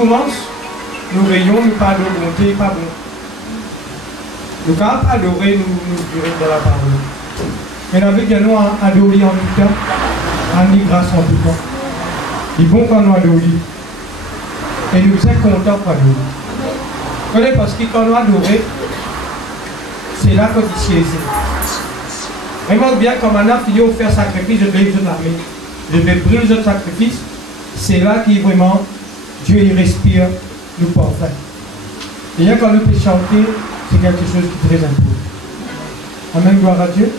commence, nous veillons, nous pas augmenter, pas bon. Nous pas adorer, nous durer dans la parole. Mais avec nous adorer en tout temps, rendre grâce en tout temps. Il est bon quand nous adorons. Et nous sommes contents pour adorer. Parce que quand nous adorons, c'est là que tu sièges. Vraiment bien, quand maintenant fini au faire sacrifice, je vais vous l'armée. Je vais brûler le sacrifice. C'est là qui vraiment Dieu il respire nous parfait. Et là, quand nous peut chanter, c'est quelque chose qui est très important. Amen, gloire à Dieu.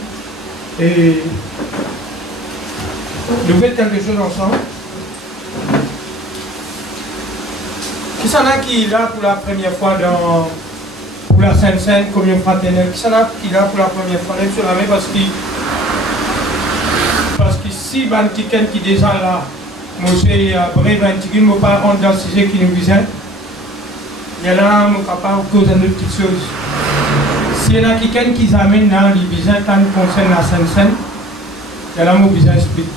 Et nous faisons quelque chose ensemble. Qui s'en a qui est là pour la première fois pour la Sainte Seine, communion fraternelle? Qui s'en a qui est là pour la première fois? Lève sur la main parce que si quelqu'un qui est déjà là, monsieur bref, je ne vais pas rentrer dans le sujet qui nous visait. Il y a là, je suis capable de causer une petite chose. S'il y a quelqu'un qui amène dans les besoins quand il concerne la Sainte Seine, il y a là, mon besoin explique.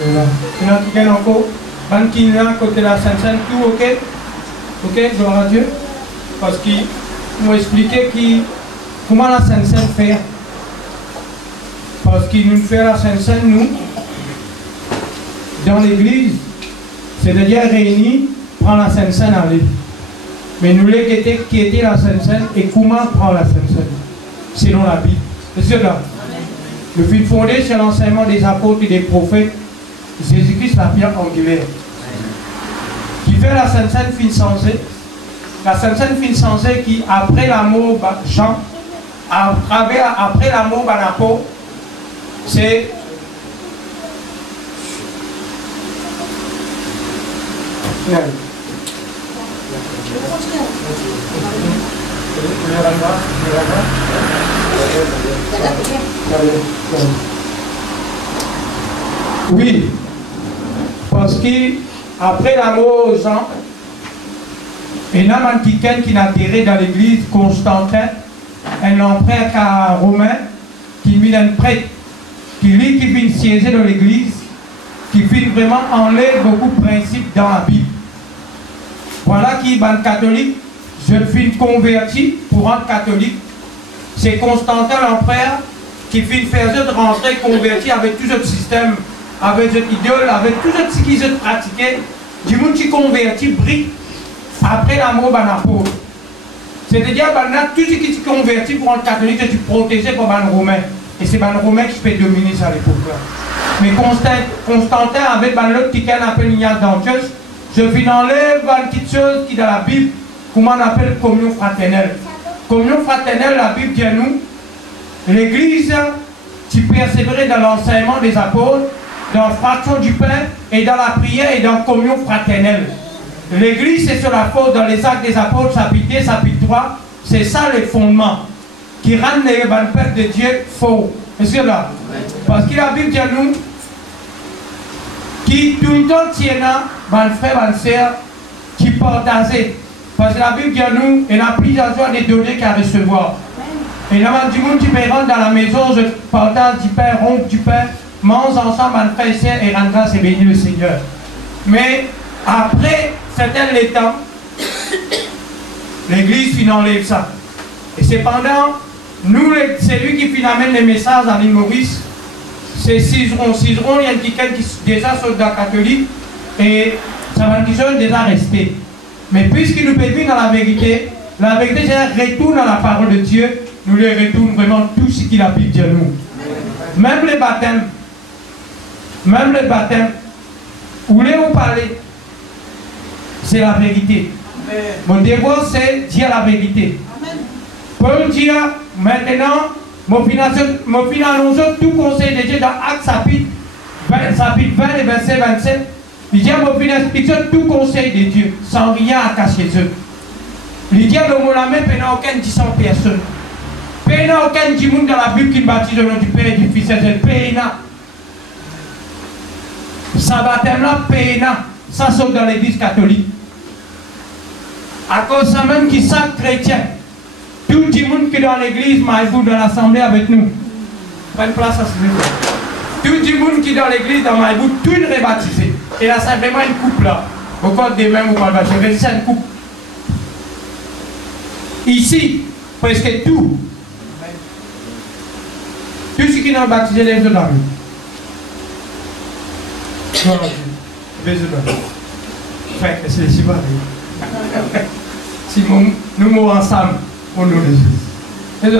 Il y a quelqu'un encore? Ban qui est là, côté de la Sainte Seine, tout ok? Ok, gloire à Dieu. Parce qu'il m'a expliqué comment la Sainte Seine fait. Parce qu'il nous fait la Sainte Seine, nous, dans l'église, c'est-à-dire réunis, prend la Sainte Seine à l'église. Mais nous, les qui étaient la Sainte Seine, et comment prend la Sainte Seine? Selon la Bible. C'est cela. Le fil fondé sur l'enseignement des apôtres et des prophètes, Jésus-Christ, la pierre angulaire. Qui fait la Sainte Seine fin censée. La Sainte Seine fin censée qui, après l'amour Jean, après l'amour Banapo, c'est oui, parce qu'après l'amour Jean, il y a un quelqu'un qui n'a atterri dans l'église, Constantin, un empereur romain, qui mit un prêtre, qui vient siéger dans l'église, qui vient vraiment enlever beaucoup de principes dans la Bible. Voilà qui est un catholique, je suis converti pour être catholique. C'est Constantin l'empereur qui vient faire rentrer converti avec tout ce système, avec cette idole, avec tout ce qui se pratiquait. Du monde qui convertit brille après l'amour Banapo. C'est-à-dire tout ce qui se convertit pour être catholique, tu protégé par les Romains. Et c'est les Romains qui peut dominer ça à l'époque. Mais Constantin avec l'autre qui appelle Ignace d'Antioche, je viens enlever une petite chose qui est dans la Bible, comment on appelle communion fraternelle. Communion fraternelle, la Bible dit à nous, l'Église, tu persévérer dans l'enseignement des apôtres, dans la fraction du pain, et dans la prière et dans la communion fraternelle. L'Église, c'est sur la faute dans les actes des apôtres, chapitre 2, chapitre 3, c'est ça les fondements qui rendent les pères de Dieu faux. Est-ce que là? Parce que la Bible dit à nous, qui tout le temps tient un frère, une sœur, qui partagent. Parce que la Bible dit à nous, elle a plusieurs joies des données qu'à recevoir. Et là, du monde qui me rentre dans la maison, je partage du pain, rompe du pain, mange ensemble un frère et sœur et rendre grâce et bénir le Seigneur. Mais après certains les temps, l'Église enlève ça. Et cependant, nous, c'est lui qui amène les messages à l'île Maurice. C'est Cizeron. Cizeron, il y a quelqu'un qui est déjà soldat catholique et ça va dire déjà resté. Mais puisqu'il nous peut vivre dans la vérité, c'est un retour dans la parole de Dieu. Nous lui retournons vraiment tout ce qu'il a dit à nous. Même les baptêmes, où vous parlez, c'est la vérité. Amen. Mon devoir, c'est dire la vérité. Amen. Paul dit maintenant, mon finance tout conseil de Dieu dans Actes chapitre 20 et verset 27. Il dit mon finance tout conseil de Dieu, sans rien à cacher eux. Il dit mon ami, il n'y a aucun 10 personnes. Il n'y a aucun monde dans la Bible qui baptise au nom du Père et du Fils et du Esprit. Ça baptême là, ça sauf dans l'église catholique. À cause de ça même qui sont chrétiens. Tout le monde qui est dans l'église, Maïbou, dans l'assemblée avec nous. Prends place à ce niveau. Tout le monde qui est dans l'église, dans Maïbou, tout est rebaptisé. Et là, c'est vraiment une couple là. Au code des mêmes, au code de la c'est une coupe. Ici, presque tout. Tout ce qui n'a baptisé les autres amis. Frère, c'est les Sibari. Si nous mourons ensemble, on nous les Jésus.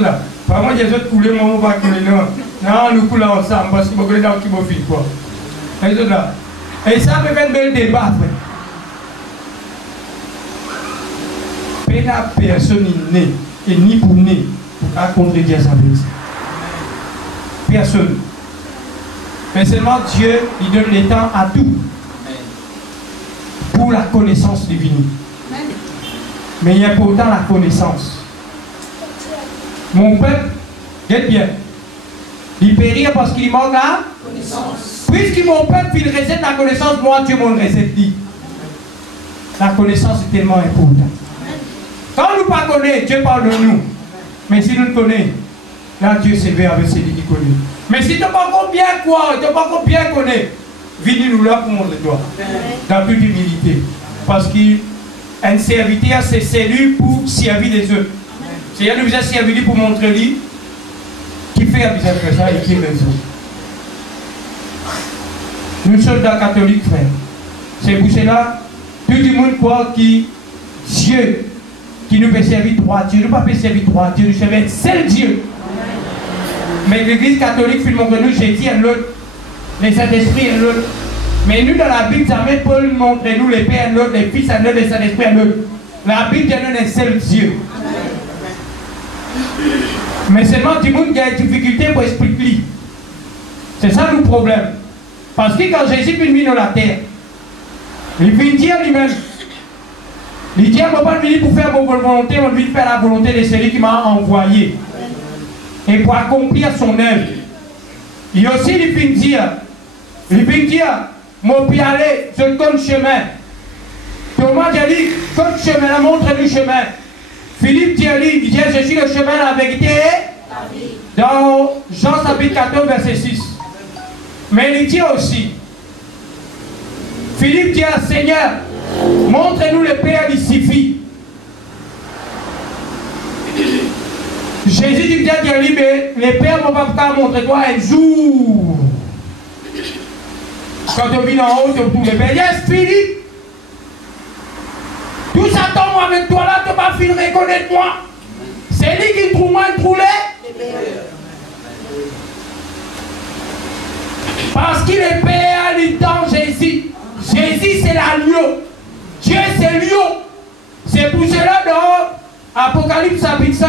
Vraiment, les autres coulent, moi, on va couler. Non, nous coulons ensemble parce que nous coulons dans qui me fait quoi. Et ça peut faire un bel débat, frère. Personne n'est né, et ni pour né, pour contredire sa vie. Personne. Mais seulement Dieu, il donne le temps à tout. Pour la connaissance divine. Mais il y a pourtant la connaissance. Mon peuple, regarde bien. Il périt parce qu'il manque la connaissance. Puisque mon peuple, il récède la connaissance, moi, Dieu m'en récède dit. La connaissance est tellement importante. Quand nous ne pas connaissons, Dieu parle de nous. Mais si nous ne connaissons, là Dieu s'éveille avec celui qui connaît. Mais si tu n'as pas encore bien quoi, tu n'as pas encore bien connaître, venez nous là pour montrer toi. Dans toute humilité. Parce qu'un serviteur, c'est celui pour servir les autres. C'est un nous a servi pour montrer lui qui fait un bizarre que ça et qui est les autres. Nous sommes dans catholique, frère. C'est pour cela, tout le monde croit que Dieu qui nous peut servir trois Dieu, nous ne peut pas servir trois Dieu, nous servons un seul Dieu. Mais l'église catholique fait montrer nous Jésus et l'autre, les Saint-Esprit et l'autre. Mais nous dans la Bible, jamais Paul montre nous les Pères et l'autre, les Fils et l'autre, les Saint-Esprit et l'autre. La Bible donne un seul Dieu. Mais seulement tout le monde qui a une difficulté pour expliquer. C'est ça le problème. Parce que quand Jésus est venu dans la terre, il vient dire lui-même. Il dit, je ne peux pas venir pour faire mon volonté, je vais faire la volonté de celui qui m'a envoyé. Et pour accomplir son œuvre. Il aussi il vient dire, mon pied aller, je te donne le chemin. Thomas dit, donne le chemin, montre-nous le chemin. Philippe dit, il dit, je suis le chemin, la vérité. Dans Jean chapitre 14, verset 6. Mais il dit aussi, Philippe dit, Seigneur, montre-nous le Père, il suffit. Jésus dit bien qu'il dit, mais le Père ne va pas montrer toi un jour. Quand tu viens en haut, tu trouves le Père. Yes, Philippe. Tout ça tombe avec toi là, tu vas finir reconnaître moi. C'est lui qui trouve moi, il trouve les. Parce qu'il est Père, il dans Jésus. Jésus, c'est l'agneau. Dieu, c'est lion. C'est pour cela dans Apocalypse chapitre 5,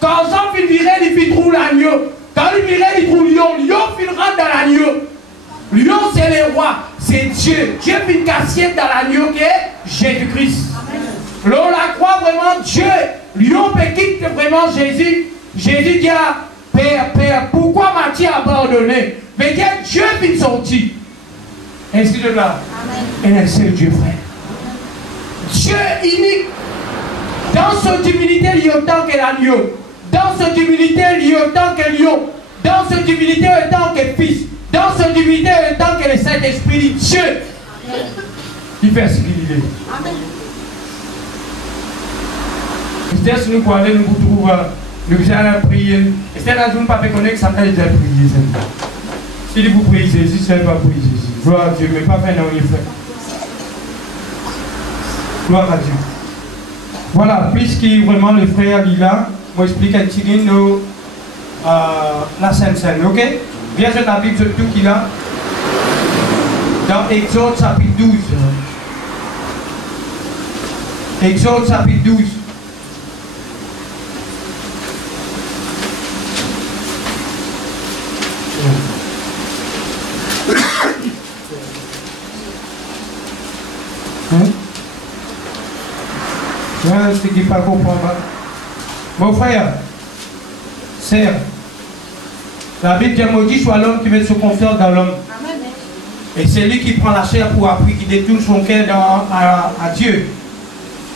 quand Jean virait, il trouve l'agneau. Quand il virait, il trouve lion. Lion, il rentre dans l'agneau. Lion, c'est le roi. C'est Dieu. Dieu vit cassier dans l'agneau qui est Jésus-Christ. L'on la croit vraiment Dieu. Lion peut quitter vraiment Jésus. Jésus dit à Père, Père, pourquoi m'as-tu abandonné? Mais Dieu vit sorti. Ainsi de là. Et un seul Dieu, frère. Dieu unique. Dans son divinité, il y a autant que l'agneau. Dans son divinité, il y a autant que lion. Dans son divinité, il y a autant que fils. Dans son divinité, il y a autant que le Saint-Esprit. Dieu. Il fait ce qu'il est. Amen. Si nous pouvons aller, nous pouvons trouver. Nous allons prier. Et c'est là que nous ne pouvons pas connaître que ça a déjà prié. Si vous priez Jésus, ça ne va pas prier Jésus. Gloire à Dieu, mais pas faire dans les frères. Gloire à Dieu. Voilà, puisque vraiment le frère est là, moi explique un petit peu la Sainte Seine, ok? Viens sur la Bible, tout qu'il a. Dans Exode chapitre 12. Exode chapitre 12. Ce qui n'est pas comprendre. Mon frère, sœur, la Bible dit maudit soit l'homme qui met son confiance dans l'homme. Et c'est lui qui prend la chair pour appui, qui détourne son cœur à Dieu.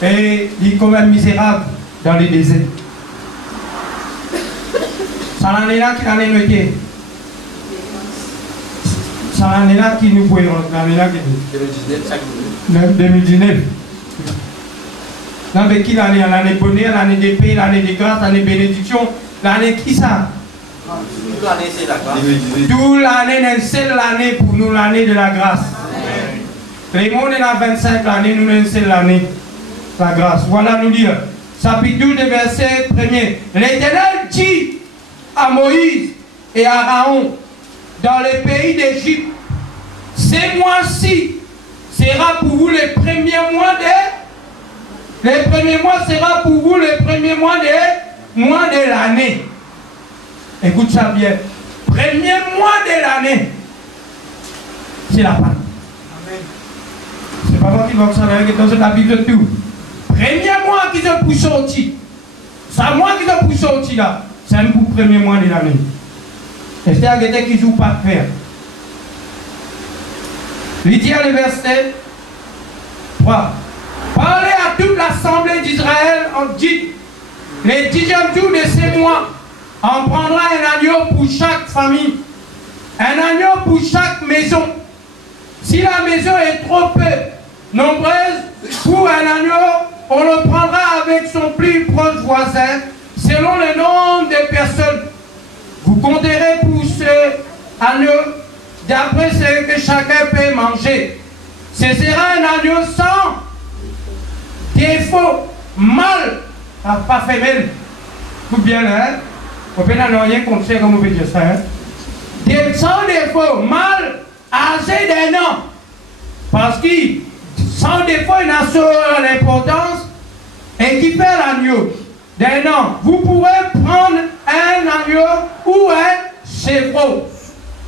Et il est comme un misérable dans les déserts. Ça en est là qui en est noté. Ça en est là qui nous voyons. Ça en est là qui nous. 2019. Dans qui l'année? L'année bonheur, l'année de paix, l'année de grâce, l'année de bénédiction, l'année qui ça? Toute l'année c'est la grâce. Toute l'année, c'est l'année pour nous, l'année de la grâce. Les monde est dans 25 l'année, nous sommes seule l'année. La grâce. Voilà nous dire. Chapitre 12, verset 1er. L'Éternel dit à Moïse et à Aaron dans le pays d'Égypte, ces mois-ci sera pour vous les premiers mois de... Les premiers mois sera pour vous les premiers mois de l'année. Écoute ça bien. Premier mois de l'année, c'est la Pâque. C'est pas moi qui va que dans la Bible de tout. Premier mois qui sont pour sortir. C'est moi qui sont pour sortir là. C'est un pour premier mois de l'année. Et c'est à quelqu'un qui joue pas de faire. Il dit à le verset 3. Parlez à toute l'assemblée d'Israël en dit, les 10e jours de ces mois, on prendra un agneau pour chaque famille, un agneau pour chaque maison. Si la maison est trop peu nombreuse, pour un agneau, on le prendra avec son plus proche voisin, selon le nombre de personnes. Vous compterez pour ce agneau, d'après ce que chacun peut manger. Ce sera un agneau sans défaut, mâle, pas femelle. Tout bien, hein? On peut n'en rien contre ça, comme on peut dire ça, hein? Sans défaut, mâle, âgé d'un an. Parce que sans défaut, il a sur l'importance et qui fait l'agneau d'un an. Vous pourrez prendre un agneau ou un chevreau.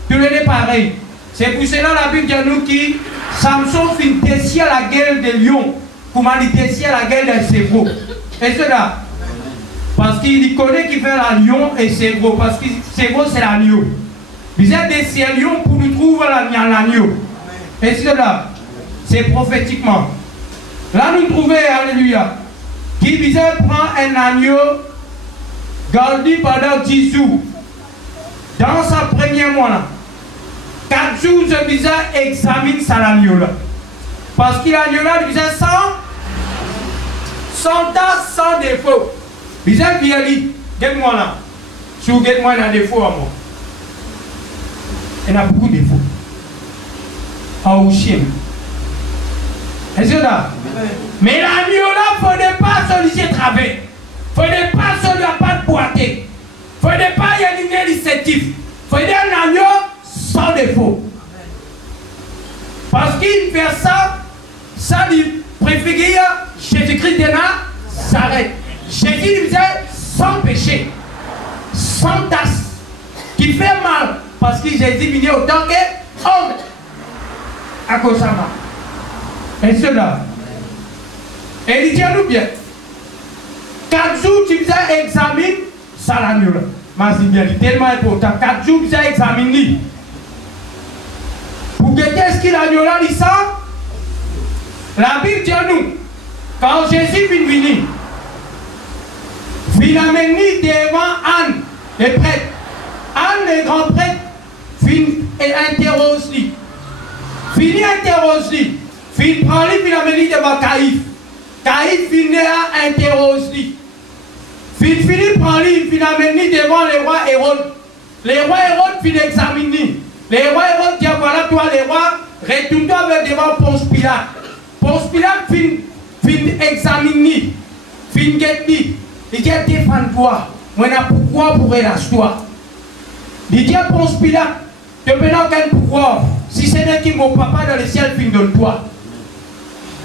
Tout le monde est pareil. C'est pour cela la Bible dit à nous qui Samson fit décier la gueule des lions. Comment il décier la gueule des chevreaux. Et cela, parce qu'il connaît qu'il fait la lion et chevreau. Parce que chevreau c'est l'agneau. Il a décié lion pour nous trouver l'agneau. Et cela, c'est prophétiquement. Là nous trouvons, alléluia, qui disait prend un agneau gardé pendant 10 jours. Dans sa première mois là. 4 jours, je disais, examine ça l'agneau là. Parce qu'il l'agneau là, il disait sans tasse, sans défaut. Il disait, viens, regarde-moi là. Si vous regardez-moi, il y a des défauts à moi. Il y a beaucoup de défauts. Ah, au chien. Est-ce que là? Mais l'agneau là, il ne faudrait pas solliciter travers. Il ne faudrait pas solliciter pas de boiter. Il ne faudrait pas y aligner l'initiative. Il faudrait un agneau sans défaut. Parce qu'il fait ça, ça lui préfère Jésus-Christ de Nazareth. Jésus lui disait sans péché, sans tasse, qui fait mal, parce que Jésus vient autant que homme. À cause de ça. Et cela. Et il dit à nous bien. 4 jours, tu faisais examine, ça l'agneau là. Mais c'est tellement important. 4 jours, tu faisais examiner. Pour guetter ce qu'il a là, il sent. La Bible dit à nous, quand Jésus vient venir, il a mené devant Anne, les prêtres. Anne, les grands prêtres, il interroge lui. Fini interroge lui. Il prend lui, il a mené devant Caïphe. Caïphe finit à interroger lui. Philippe prend lui, il a mené devant le roi Hérode. Le roi Hérode finit examiner. Le roi Hérode dit voilà toi le roi, retourne-toi devant Ponce Pilate. Ponce Pilate finit examiner. Finit guetter. Il dit défends-toi. Moi n'a pourquoi pour lâcher-toi. Il dit à Ponce Pilate, tu peux pas quel pouvoir. Si ce n'est que mon papa dans le ciel finit de toi.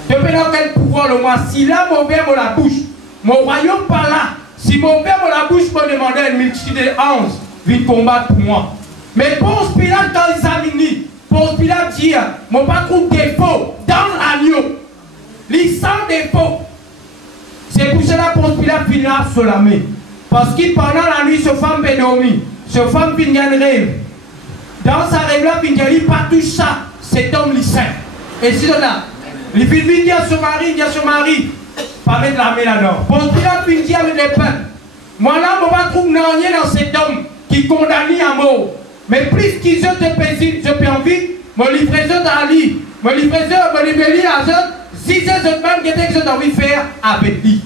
Tu peux pas quel pouvoir le moi. Si là mon père me la bouche, mon royaume par là. Si mon père me la bouche peut demander une multitude de anges, viennent combattre pour moi. Mais Ponce Pilate quand il examine, Ponce Pilate dit, mon patron défaut dans l'agneau. Il sent défaut. C'est pour cela que Ponce Pilate finit sur la main. Parce que pendant la nuit, cette femme peut dormir. Cette femme finit un rêve. Dans sa rêve là, il dit pas tout ça. Cet homme, il sait. Et c'est là. Il dit à son mari, pas mettre la main là-dedans. Ponce Pilate dit avec les peuples. Moi là, je ne vais pas trouver rien dans cet homme qui condamne à mort. Mais plus qu'ils ont de plaisir, je peux envie, mon livraison dans lui, Moi, je faisais, je libérais à eux, si c'est ce même qui était que je envie de faire avec lui.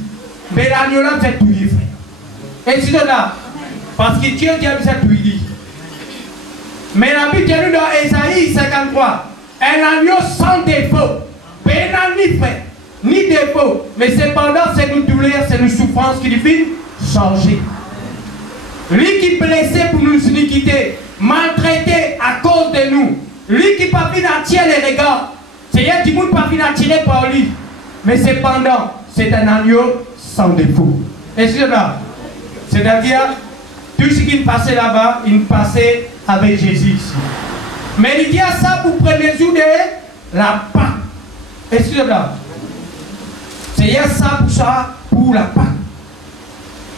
Mais l'agneau là, c'est tout, frère. Et c'est là, parce que Dieu dit que c'est tout, il dit. Mais la Bible dit dans Ésaïe 53, un agneau sans défaut, ni frère, ni défaut, mais cependant c'est nos douleurs, c'est nos souffrances qui deviennent changer. Lui qui blessé pour nos iniquités, maltraité à cause de nous, lui qui pas venu attirer les regards, c'est rien qui ne pas venu attirer par lui, mais cependant c'est un agneau sans défaut. Et c'est là, c'est-à-dire tout ce qui passait là-bas, il passait avec Jésus ici. Mais il dit à ça pour prendre les jours de la Pâque. Excusez-moi. C'est ça pour ça, pour la Pâque.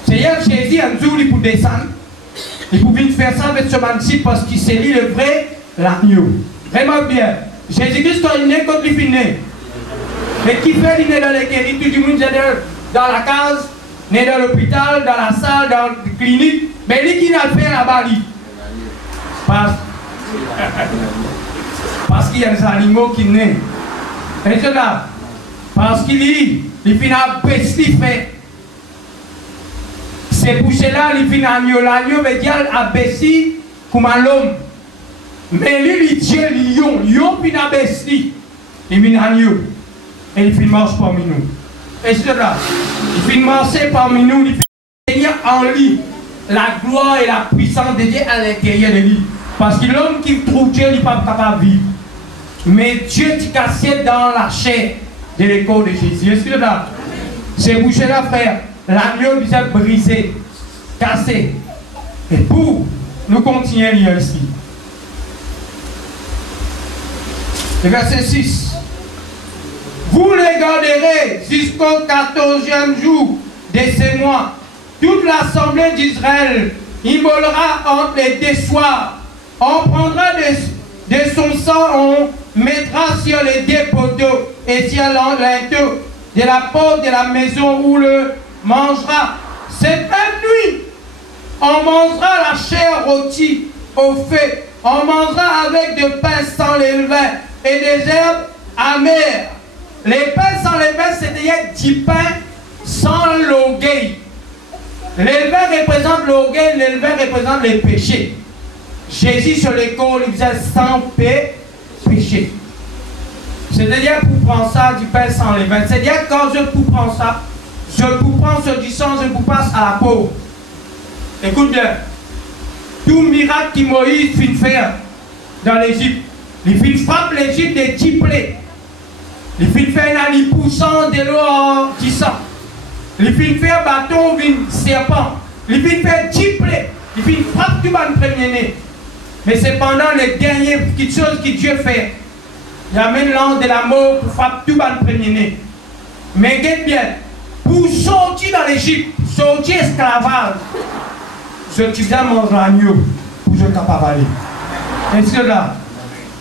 C'est Jésus un jour pour descendre. Il pouvait faire ça avec ce man-ci parce qu'il s'est dit le vrai l'agneau. Vraiment bien. Jésus-Christ quand il est né, quand il est né. Mais qui fait il est dans les guéris, tout le monde est dans la case, né dans l'hôpital, dans la salle, dans la clinique. Mais lui qui n'a fait là-bas, parce qu'il y a des animaux qui naissent. Et c'est là. Parce qu'il finit à baisser fait. C'est pour cela qu'il finit à l'agneau. L'agneau veut dire à baisser comme un homme. Mais lui, il dit lion. Lion finit à baisser. Il finit à l'agneau. Et il finit marcher parmi nous. Et c'est là. Il finit marcher parmi nous. Il finit en lui la gloire et la puissance de Dieu à l'intérieur de lui. Parce que l'homme qui trouve Dieu n'est pas capable de vivre. Mais Dieu t'y casse dans la chair de l'écho de Jésus. Est-ce que là, c'est pour cela, frère, l'agneau nous a brisé, cassé. Et pour nous continuer à lire ici. Le verset 6. Vous les garderez jusqu'au 14e jour de ces mois. Toute l'assemblée d'Israël immolera entre les deux soirs. On prendra de son sang, on mettra sur les deux poteaux et sur l'inteau de la porte de la maison où le mangera. Cette même nuit, on mangera la chair rôtie au feu. On mangera avec du pain sans levain et des herbes amères. Les pains sans levain, c'est-à-dire du pain sans l'orgueil. Le levain représente l'orgueil, le levain représente les péchés. Jésus sur l'école, il faisait sans péché. C'est-à-dire pour prendre ça du pain sans levain. C'est-à-dire quand je vous prends ça, je vous prends ce du sang, je vous passe à la peau. Écoute bien. Tout miracle que Moïse fit faire dans l'Égypte, il fit frapper l'Égypte des 10 plaies. Il fit faire un ali poussant de l'eau en 10 ans. Il fit faire bâton d'un serpent. Il fit faire 10 plaies. Il fit frapper tout le premier-né. Mais c'est pendant les dernières petites choses que Dieu fait. Il amène l'ange de la mort pour frapper tout le premier-né. Mais regarde bien, pour sortir dans l'Égypte, sortir esclavage, je utilisais mon agneau pour je capable d'aller. Est-ce que là,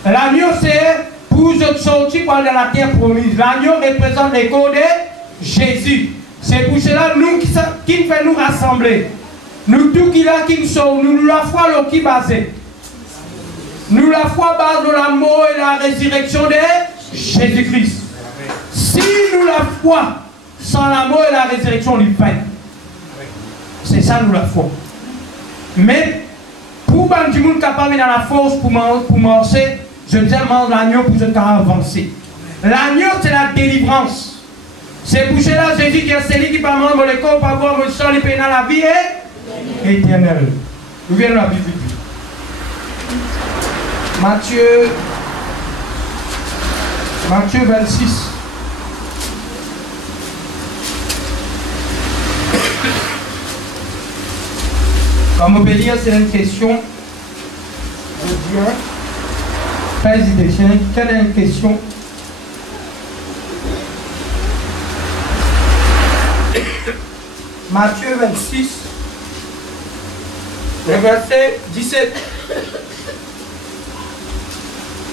l'agneau c'est pour je sortir dans la terre promise. L'agneau représente les corps de Jésus. C'est pour cela nous qui fait nous rassembler. Nous tous qui là qui sommes, nous la foi le qui basé. Nous la foi base de la mort et la résurrection de Jésus-Christ. Si nous la foi sans la mort et la résurrection du pain, c'est ça nous la foi. Mais pour que du monde capable dans la force pour marcher, je disais mange l'agneau pour se avancer. L'agneau c'est la délivrance. C'est pour cela Jésus qui a celui qui peut manger le corps, pas boire le sang, il peut dans la vie éternelle. Nous venons la Bible. Matthieu 26. Comme on peut dire, c'est une question de Dieu. Pas hésiter, quelle est une question? Matthieu 26, le verset 17.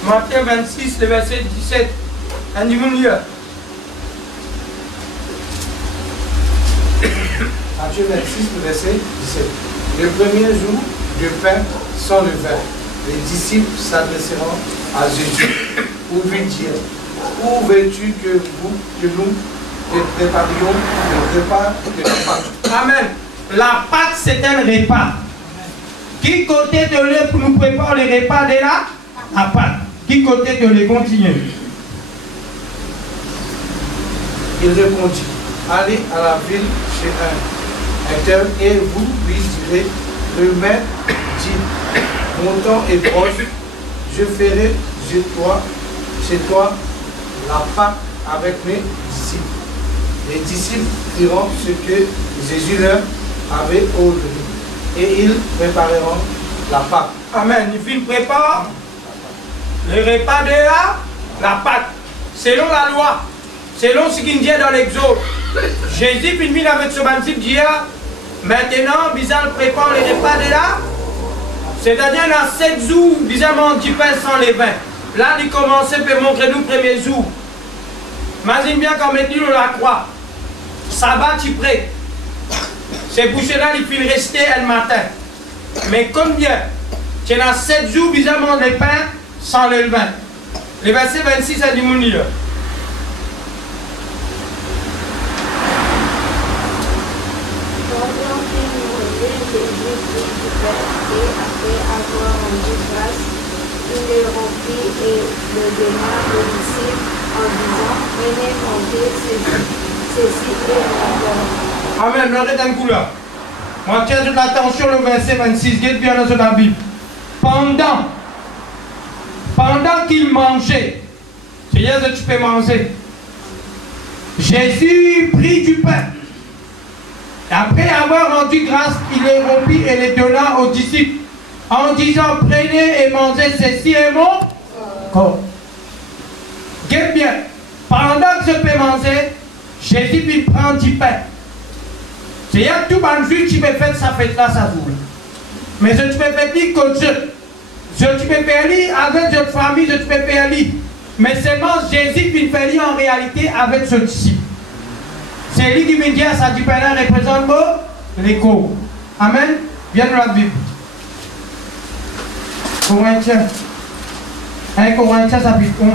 Matthieu 26, le verset 17. Un niveau mieux. Matthieu 26, le verset 17. Le premier jour du pain sans levain, les disciples s'adresseront à Jésus. ou lui dire, où veux-tu que nous préparions le repas de la Pâque? Amen. La Pâque, c'est un repas. Qui côté de l'œuvre nous prépare le repas de la Pâque? Qui côté de les continuer? Il répondit, allez à la ville chez un tel et vous lui direz, le maître dit, mon temps est proche, je ferai chez toi la Pâque avec mes disciples. Les disciples diront ce que Jésus leur avait ordonné et ils prépareront la Pâque. Amen. Il prépare le repas de la Pâque, selon la loi, selon ce qu'il dit dans l'Exode. Jésus finit avec ce bandit dit, maintenant, Bizarre prépare le repas de la, c'est-à-dire dans 7 jours, Bizarre mange du pain sans levain. Là, il commence à montrer nous le premier jour. Imagine bien quand on dit la croix, sabbat tu prêt. C'est pour cela qu'il faut rester le matin. Mais combien? C'est dans 7 jours, Bizarre mange le pain sans le levain. Le verset 26 a dit mon livre. Et après avoir rendu grâce, il le remplit et le donna aux disciples en disant, venez manger, ceci est mon corps. Amen, regardez un coup là. Moi, tiens toute l'attention le verset 26, guette bien dans la Bible. Pendant qu'il mangeait, c'est hier que tu peux manger. Jésus prit du pain. Après avoir rendu grâce, il le rompit et le donna aux disciples en disant, prenez et mangez, ceci est mon corps. Guette bien, pendant que je peux manger, Jésus il prend du pain. C'est là que tout le monde qui me fait sa fête là, ça joue. Mais je te peux faire dire que je te peux faire lire avec votre famille, je te peux faire lire. Mais seulement Jésus qui fait lire en réalité avec ce disciple. C'est lui qui me dit à sa dipana représente l'écho. Amen. Viens de la Bible. Corinthiens. 1 Corinthiens chapitre 11.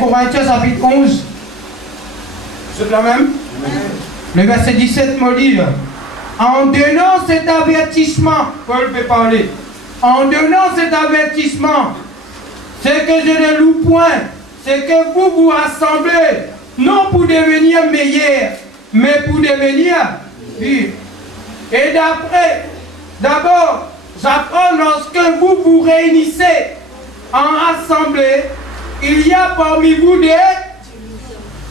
Corinthiens chapitre 11. C'est la même? Le verset 17 me dit, en donnant cet avertissement, Paul peut parler, en donnant cet avertissement, c'est que je ne loue point, c'est que vous vous rassemblez, non pour devenir meilleur, mais pour devenir pire. Et d'abord, j'apprends lorsque vous vous réunissez en assemblée, il y a parmi vous des...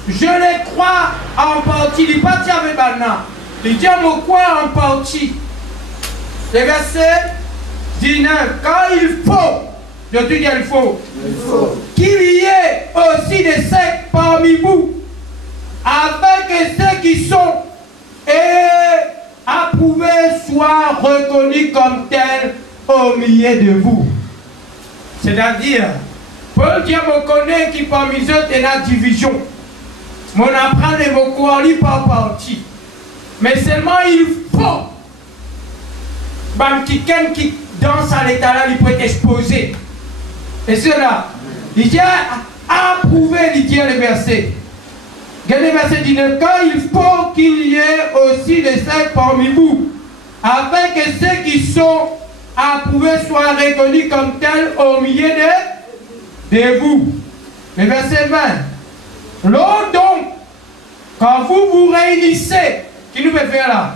Je les crois en partie. Il partit avec Bana. Il dit mon quoi en partie. Le verset 19. Quand il faut, je te dis il faut, qu'il y ait aussi des sectes parmi vous, afin que ceux qui sont approuvés soient reconnus comme tels au milieu de vous. C'est-à-dire, Paul dit me connaît qui parmi eux est la division. Mon apprend de vos coalitions par partie. Mais seulement il faut. Quelqu'un qui danse à l'état là, il peut être exposé. Et cela, il dit approuver, il dit le verset. Regardez le verset 19. Quand il faut qu'il y ait aussi des sectes parmi vous, afin que ceux qui sont approuvés soient reconnus comme tels au milieu de vous. Le verset 20. L'autre donc, quand vous vous réunissez, qui nous peut faire là?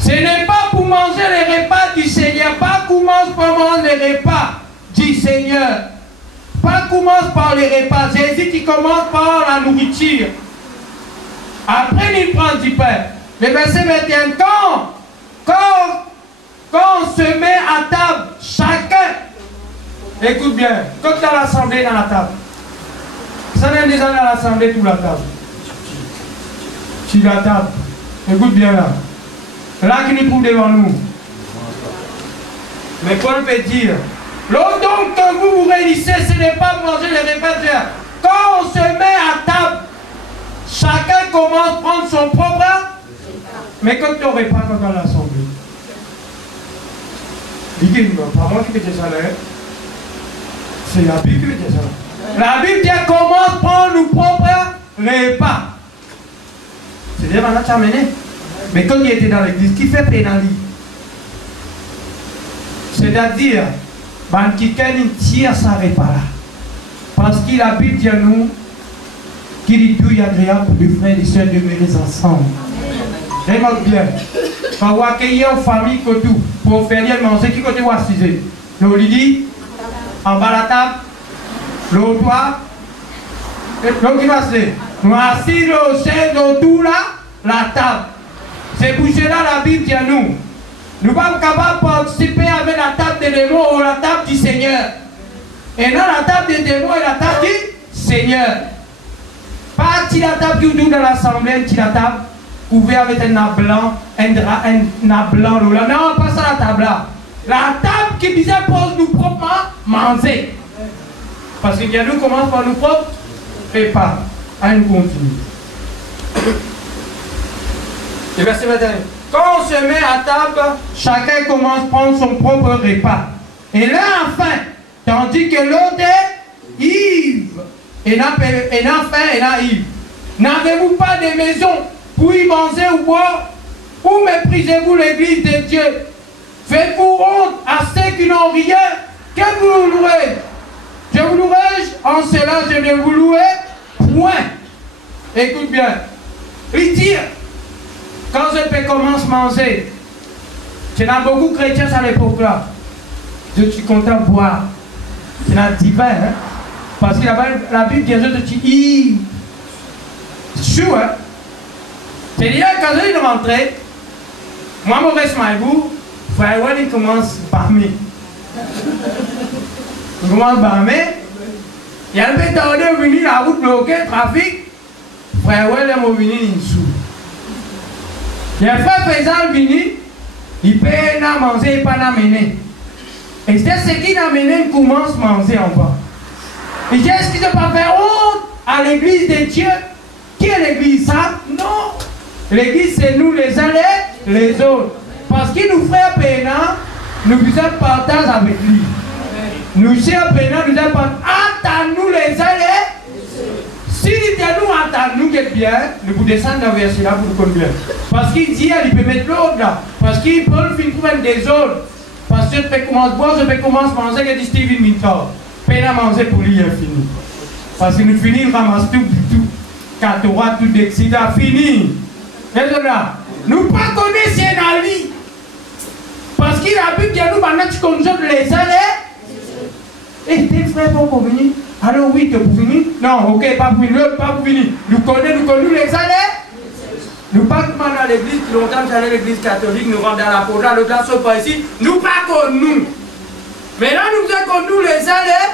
Ce n'est pas pour manger les repas du Seigneur, pas commence par manger les repas du Seigneur, pas commence par les repas. Jésus qui commence par la nourriture. Après il prend du pain. Le verset 21, quand on se met à table, chacun, écoute bien, comme dans l'assemblée dans la table. Ça n'est déjà dans l'assemblée tout la table. Sur la table. Écoute bien là. Là qui nous trouve devant nous. Mais Paul peut dire, Longtemps que vous vous réunissez, ce n'est pas manger les repas de Dieu. Quand on se met à table, chacun commence à prendre son propre. Mais quand tu n'aurais pas dans l'assemblée, dis-moi, pas moi qui dis ça là. C'est la Bible qui dit ça. La Bible dit comment prendre nos propres repas. C'est-à-dire, on a terminé. Mais quand il était dans l'église, qui fait pénaliser? C'est-à-dire, quelqu'un tire sa repas là. Parce que la Bible dit à nous qu'il est doux et agréable pour les frères et sœurs de demeurer ensemble. Remarque bien. Quand vous accueillez une famille que tout, pour faire manger, qui côté vous assisez? Le lit, en bas la table, le toit, l'autre qui va se faire. Nous assis au sein autour là, la table. C'est pour cela la Bible dit à nous. Nous ne sommes pas capables de participer avec la table des démons ou la table du Seigneur. Et non, la table des démons et la table du Seigneur. Pas la table du tout dans l'assemblée, la table couverte avec un drap blanc, un drap blanc. Non, pas ça la table là. La table qui disait pose nous proprement manger. Parce que nous commence par nous propres repas. À une continue. Et verset 21. Quand on se met à table, chacun commence à prendre son propre repas. Et là, enfin, tandis que l'autre est ivre, et n'a faim et n'a ivre. N'avez-vous pas de maison pour y manger ou boire? Ou méprisez-vous l'église de Dieu? Faites-vous honte à ceux qui n'ont rien? Que vous louez? Je vous louerai en cela, je ne vous louerai point. Écoute bien. Il dit, quand je peux commencer à manger, il y a beaucoup de chrétiens à l'époque là. Je suis content de boire. C'est un divin, hein? Parce que la Bible dit que tu dis, chou, hein? C'est-à-dire, quand je suis rentré, moi, je reste Maïbou, frère, il commence à barmer. Il commence à barmer. Il y a un peu tardé à venir, la route bloquée, trafic. Frère, il est venu une sous. Il y a un frère paysan venu, il peut pas manger, il peut pas mener. Et c'est ce qui a mené, il commence à manger en bas. Et dit, est-ce qu'il ne peut pas faire honte à l'église de Dieu? Qui est l'église ça? Non. L'église, c'est nous les uns les autres. Parce qu'il nous fait pénant, nous faisons partage avec lui. Nous sommes pénants, nous sommes partage. Attends-nous les uns si nous attendons qui est bien, nous pouvons descendre dans le verset là pour nous connaître bien. Parce qu'il dit, il peut mettre l'autre là. Parce qu'il peut le finir trouver des autres. Parce que je peux commencer à boire, je peux commencer à manger, que dit Steven Mintor. Peine à manger pour lui, il est fini. Parce que nous finissons, nous ramassons tout. Quand tu auras tout d'excité, fini. Là, nous ne connaissons pas la vie. Parce qu'il a vu que nous, maintenant, tu conjures les allées. Et tes frères vont pour venir. Alors oui, tu es pour venir? Non, ok, pas pour venir, pas pour venir. Nous connaissons les allées. Nous pas dans l'église, longtemps j'allais à l'église catholique, nous rentrons dans la peau, là, le gars sont pas ici, nous pas comme nous. Maintenant nous faisons comme nous les allées.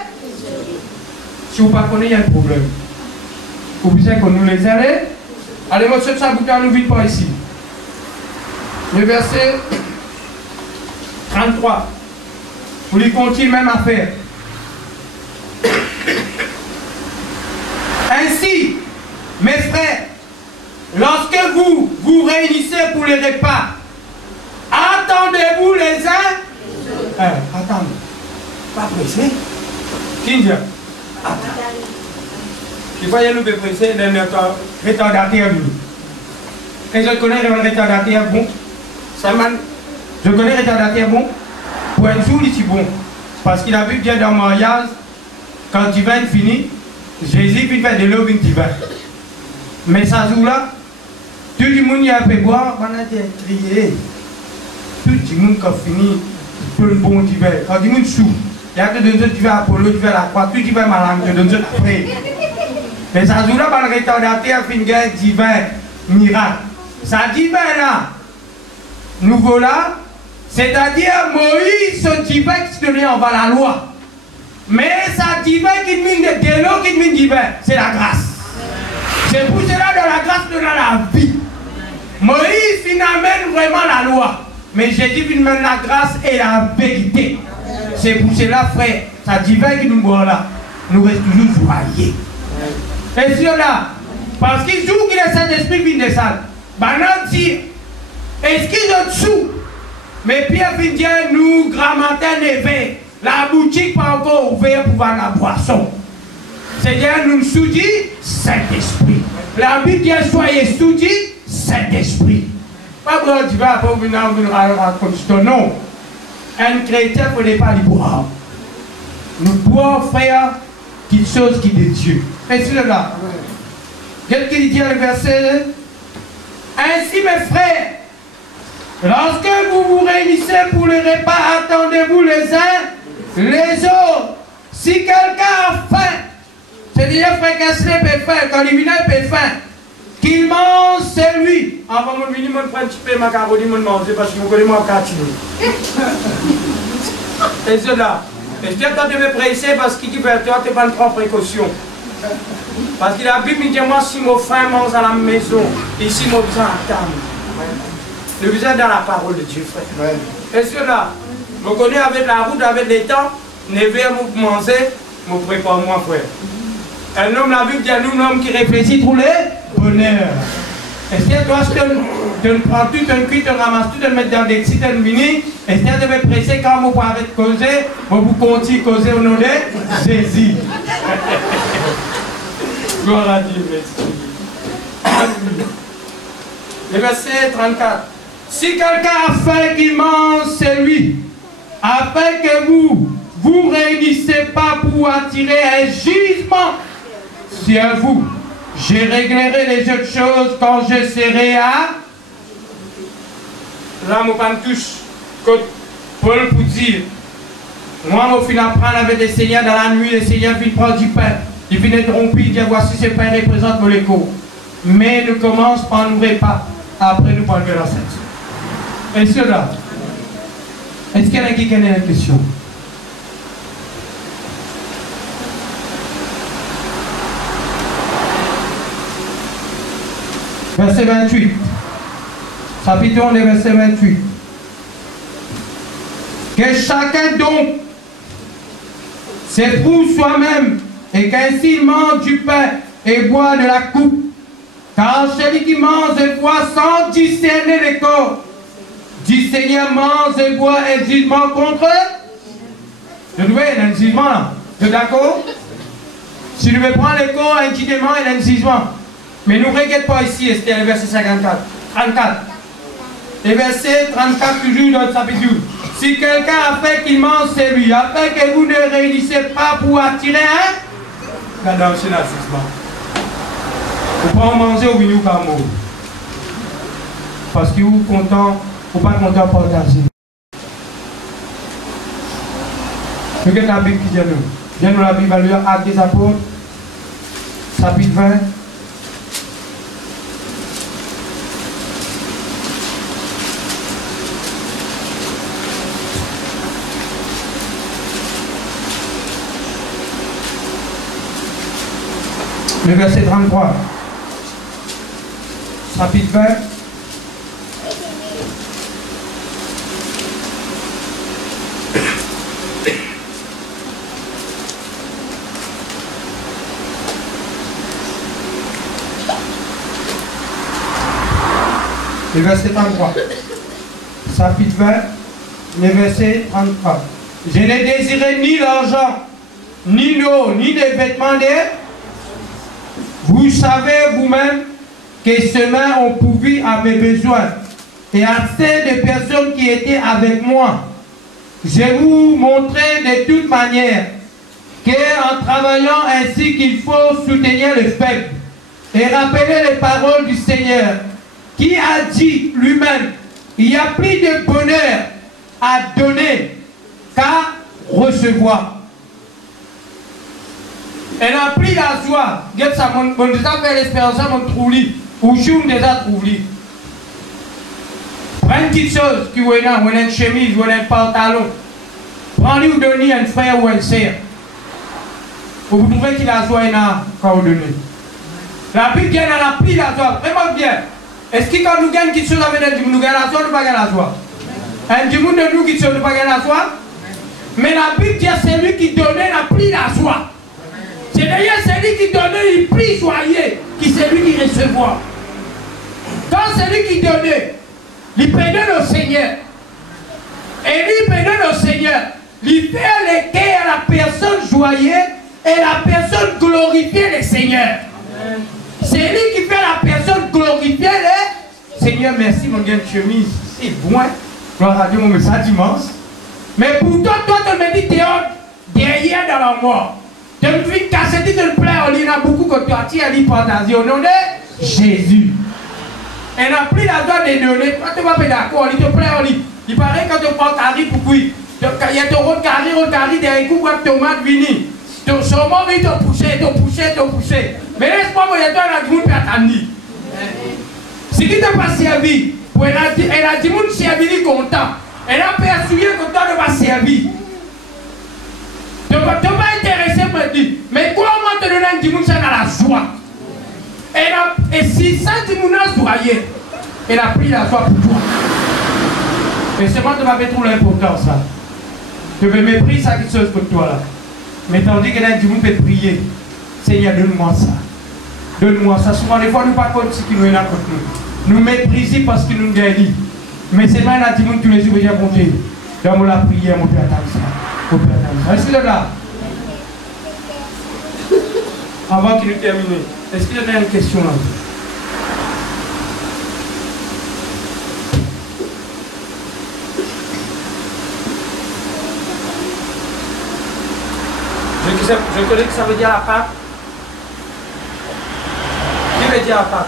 Si vous ne connaissez pas, il y a un problème. Vous pensez comme nous les allées. Allez, moi, ça bouton nous vite pas ici. Le verset 33. Vous lui continuez même à faire. Ainsi, mes frères, lorsque vous vous réunissez pour les repas, attendez-vous les uns. Attendez. Pas pressé. Qui dit? Attends. Il faut y aller nous pressé dans notre retardataire. Et je connais le retardataire bon. Je connais le retardataire bon. Pour un jour, il est bon. Parce qu'il a vu bien dans le mariage, quand le divin finit, Jésus vient faire de l'eau divin. Mais ça jour là, tout le monde y a fait boire, on a crié. Tout le monde qui a fini, tout le bon divin. Quand tout le monde sous, il y a que deux autres divins Apollo, divin la croix, tout divin malin, que deux autres après. Mais ça jour là, le retardateur finit un divin miracle. Ça divin là, nouveau là, c'est-à-dire Moïse, ce divin qui se donnait en bas la loi. Mais ça divin qui mine de l'eau qui mine divin, c'est la grâce. C'est pour cela dans la grâce de la vie. Moïse il amène vraiment la loi. Mais Jésus il mène la grâce et la vérité. C'est pour cela, frère, ça divin qui nous voit là. Nous restons toujours joyeux. Et sur là, parce qu'il joue que le Saint-Esprit vient de ça. Maintenant, dit, est-ce qu'ils ont dessous? Mais Pierre vient dire, nous, grand matin, éveillés. La boutique pas encore ouverte pour voir la boisson. C'est-à-dire, nous nous dit Saint-Esprit. La Bible dit, soyez soudis, Saint-Esprit. Pas que tu vas pas venir comme ça, non. Un chrétien ne peut pas les boire. Nous devons faire quelque chose qui est de Dieu. Et c'est là. Qu'est-ce qu'il dit le verset? Ainsi, mes frères, lorsque vous vous réunissez pour le repas, attendez-vous les uns les autres. Si quelqu'un a faim, c'est-à-dire frère Kessler peut faire, quand il vient peut faire, qu'il mange c'est lui. Avant mon mini, mon prend un petit peu de macaroni, mon manger parce que je connais moi continuer. Et cela. Et je dis quand tu me presser parce qu'il dit, toi, tu prends trois précautions. Parce que la Bible me dit, moi, si mon frère mange à la maison, ici, mon besoin à table. Le besoin dans la parole de Dieu, frère. Et cela. Je connais avec la route, avec les temps, ne vais vous manger, je prépare moi, frère. Un homme, la Bible dit à nous, un homme qui réfléchit pour le bonheur. Est-ce que toi, tu te prends tout un cuit, tu ramasses tout, tu te mets dans des sites, tu mini, est-ce que tu veux presser quand vous pouvez causer, vous continuez à causer au nom de Jésus. Gloire à Dieu, merci. Le verset 34. Si quelqu'un a faim, qu'il mange, c'est lui. Afin que vous vous réunissez pas pour attirer un jugement sur vous. Je réglerai les autres choses quand je serai à... Là, je ne touche que Paul pour dire, moi, je finis apprendre avec le Seigneur dans la nuit, le Seigneur vient prendre du pain. Il vient de tromper, il dit, voici ce pain représente mon écho. Mais nous commençons par nous repas. Après, nous parlons de la scène. Et cela, est-ce qu'il y en a qui connaît la question? Verset 28. Chapitre 1, verset 28. Que chacun donc s'éprouve soi-même et qu'ainsi mange du pain et boit de la coupe. Car celui qui mange et boit sans discerner le corps du Seigneur mange et boit un jugement contre eux. Je dois y avoir un jugement là. Tu es d'accord? Si nous veux prendre le corps, un jugement et un jugement. Mais nous ne regardons pas ici, c'était le verset 54. 34. Le verset 34 toujours dans le chapitre 12. Si quelqu'un a fait qu'il mange, c'est lui. Afin que vous ne réunissez pas pour attirer un. Regardez, c'est l'assistement. Vous pouvez manger au milieu comme moi. Parce que vous êtes content, vous n'êtes pas content de partager. Regardez la Bible qui dit nous. Viens nous la Bible à lire Actes des Apôtres, chapitre 20. Le verset 33. Chapitre 20. Le verset 33. Chapitre 20. Le verset 33. Je n'ai désiré ni l'argent, ni l'eau, ni les vêtements des... Vous savez vous-même que ces mains ont pourvu à mes besoins et à celles des personnes qui étaient avec moi. Je vous montrer de toute manière qu'en travaillant ainsi qu'il faut soutenir les faibles et rappeler les paroles du Seigneur qui a dit lui-même, il y a plus de bonheur à donner qu'à recevoir. Elle a pris la joie. Regarde ça, mon déjà fait l'espérance, mon trouli. Ou je suis déjà trouli. Prends une petite chose qui est là, ou une chemise, ou un pantalon. Prends-lui ou donnez un frère ou un sœur. Vous trouvez qu'il a joie quand vous donnez. La Bible dit, elle a pris la joie. Vraiment bien. Est-ce que quand nous gagnons quelque chose avec elle, nous gagnons la joie ou nous pas gagnons la joie? Un du monde de nous qui ne pas gagner la joie? Mais la Bible dit que celui qui donnait n'a plus la joie. C'est d'ailleurs celui qui donnait, il plus joyeux que celui qui recevait. Quand celui qui donnait, il prenait le Seigneur. Et lui prenait le Seigneur. Il fait le cœur à la personne joyeuse et la personne glorifier le Seigneur. C'est lui qui fait la personne glorifier le Seigneur. Merci mon Dieu de chemise. C'est bon. Gloire à Dieu, mon message immense. Mais pourtant, toi, tu me dis, tu es derrière dans la mort. Tu me dis, casser, tu te plais, il y en a beaucoup que tu as tiré partager au nom de Jésus. Elle n'a plus la joie de donner. Toi, tu vas pas d'accord, il te plaît, il paraît que tu prends carré pour cuire. Il y a ton rôle carré, derrière coup, quand tomate vini. Ton saumon, il te poussé. Mais laisse-moi, il y a toi, la groupe qui attend. Si tu n'as pas servi, elle a dit, mon servi est content. Elle a persuadé que toi ne vas servir. Tu ne vas pas intéresser, me dit. Mais comment te donner un dimanche dans la joie? Et si ça, dimanche a joyeux, elle a pris la joie pour toi. Et c'est moi qui m'avais trouvé l'important, ça. Je vais mépriser ça quelque chose pour toi là. Mais tandis que là, dimanche peut prier. Seigneur, donne-moi ça. Donne-moi ça. Souvent, des fois, nous ne pas contre ce qui nous est là contre nous. Nous méprisons parce que nous gagnons. Mais c'est pas un dimanche tous les jours que j'ai monté. Dans la prière, mon Père Tamsa. Est-ce qu'il est là? Avant qu'il nous termine, est-ce qu'il y a une question là? Je connais que ça veut dire la Pâque. Qui veut dire la Pâque?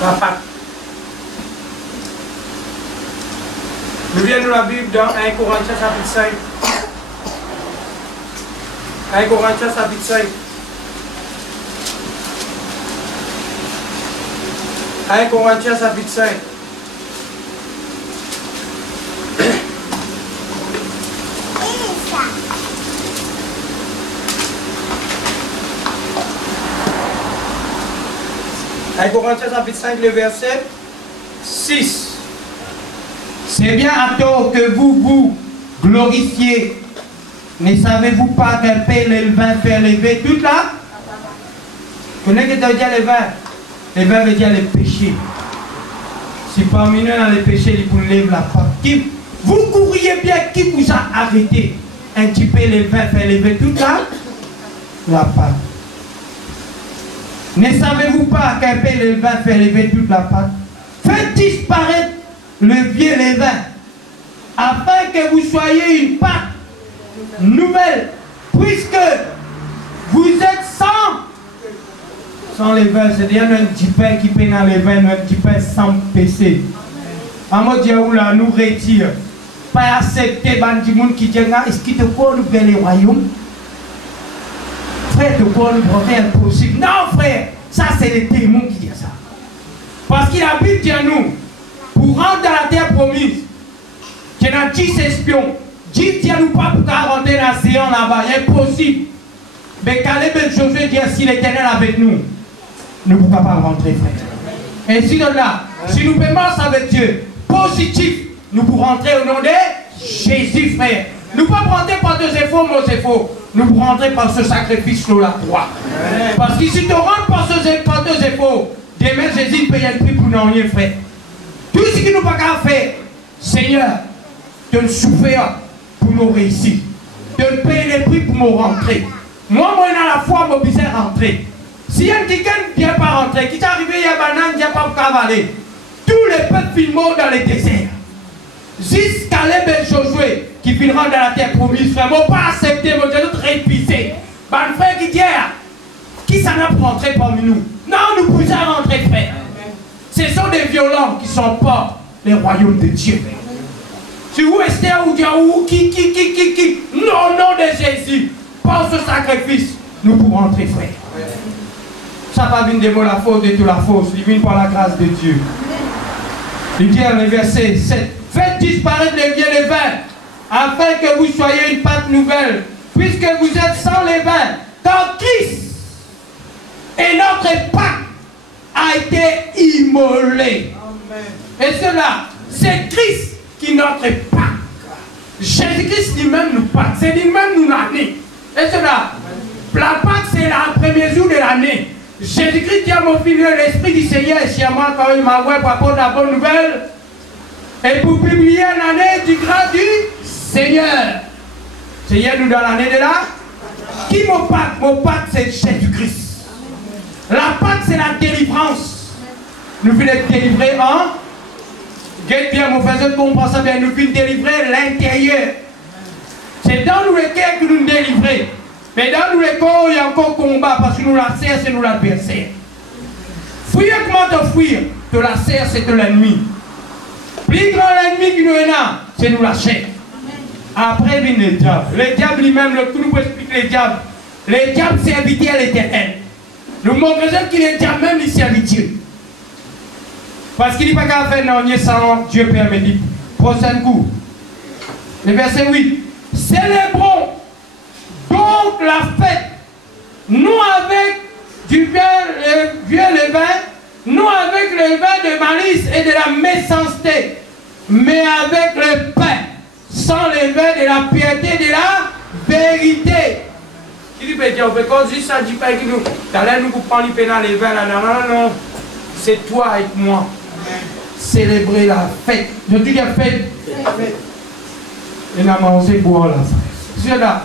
La Pâque. Nous venons de la Bible dans 1 Corinthiens chapitre 5. 1 Corinthiens chapitre 5. 1 Corinthiens chapitre 5. Corinthiens chapitre 5, le verset 6. C'est bien à tort que vous glorifiez. Ne savez-vous pas qu'un père le vin fait lever toute la? Vous connaissez ce que ça veut dire le vin? Le vin veut dire le péché. Si parmi nous dans le péché, il vous lève la porte. Vous courriez bien, qui vous a arrêté? Un petit peu le vin fait lever toute la pâte. Ne savez-vous pas qu'un peu le vin fait lever toute la pâte? Faites disparaître le vieux levain, afin que vous soyez une pâte nouvelle, puisque vous êtes sans levain, c'est-à-dire un petit pain qui peut dans le vin, un petit pain sans péché. Amo Diaoula nous retire, pas accepter bandi moun qui dit est-ce qu'il te faut nous faire le royaume? Frère, de quoi nous prendre impossible. Non, frère, ça c'est les démons qui disent ça. Parce que la Bible dit à nous, pour rentrer dans la terre promise, qu'il y a 10 espions. 10 dit à nous pas pour rentrer dans l'océan là-bas, impossible. Mais Caleb et Josué disent si l'Éternel est avec nous, nous ne pouvons pas rentrer, frère. Et si là, si nous paiements avec Dieu, positif, nous pouvons rentrer au nom de Jésus, frère. Nous ne pouvons pas rentrer par deux efforts, nos efforts. Nous pouvons rentrer par ce sacrifice sur la croix. Parce que si tu rentres par deux efforts, demain Jésus paye un prix pour nous rien, frère. Tout ce que nous ne pouvons pas faire, Seigneur, de nous souffrir pour nous réussir. De nous payer le prix pour nous rentrer. Moi, dans la foi, je suis rentrer. Si un quelqu'un ne vient pas rentrer, qui est arrivé il y a banane, il n'y a pas cavaler. Tous les peuples filment dans les déserts. Jusqu'à Caleb et Josué qui viendront dans la terre promise, frère, ne pas accepter, mon Dieu, notre répisé. Mon frère qui dit, qui s'en a pour rentrer parmi nous? Non, nous pouvons rentrer, frère. Ce sont des violents qui sont pas les royaumes de Dieu. Si vous Esther ou Diaou, qui, non, nom de Jésus, par ce sacrifice, nous pouvons rentrer, frère. Ça va venir de moi la faute de toute la fausse, il vient par la grâce de Dieu. Il dit dans le verset 7, faites disparaître le vieux levain, afin que vous soyez une pâte nouvelle, puisque vous êtes sans levain, car Christ et notre Pâque a été immolé. Amen. Et cela, c'est Christ qui est notre Pâque. Jésus-Christ lui-même nous parle. C'est lui-même nous l'année. Et cela, la Pâque, c'est le premier jour de l'année. Jésus-Christ dit à mon fils, l'Esprit du Seigneur est chez moi quand il m'envoie pour apporter la bonne nouvelle et pour publier l'année du grâce du Seigneur. Seigneur nous donne l'année de là. Qui mon Pâque? Mon Pâque, c'est Jésus-Christ. La Pâque, c'est la délivrance. Nous venons être délivrés en. Guette bien, mon frère, qu'on pense bien, nous venons délivrer l'intérieur. C'est dans nous les cœurs que nous nous délivrons. Mais dans nous les corps, il y a encore combat parce que nous la serre, c'est nous l'adversaire. Fuir, comment te fuir? Te la serre, c'est de l'ennemi. Plus grand l'ennemi qui nous est là, c'est nous la chair. Après vient le diable. Le diable lui-même, le coup nous explique le diable. Le diable servit à l'Éternel. Nous montrons qu'il est diable même, il servit Dieu. Parce qu'il n'est pas qu'à faire non, sans Dieu permet. Prochain coup. Le verset 8. Célébrons donc la fête, nous avec du vin, le vieux levain, nous avec le vin de malice et de la méchanceté, mais avec le pain, sans le vin de la piété, de la vérité. Qui dit, on fait comme si ça dit pas que nous, d'aller nous prendre le pain dans les vins, là, non, c'est toi avec moi. Célébrer la fête. Je dis la fête. Et la manger boire la fête. C'est là.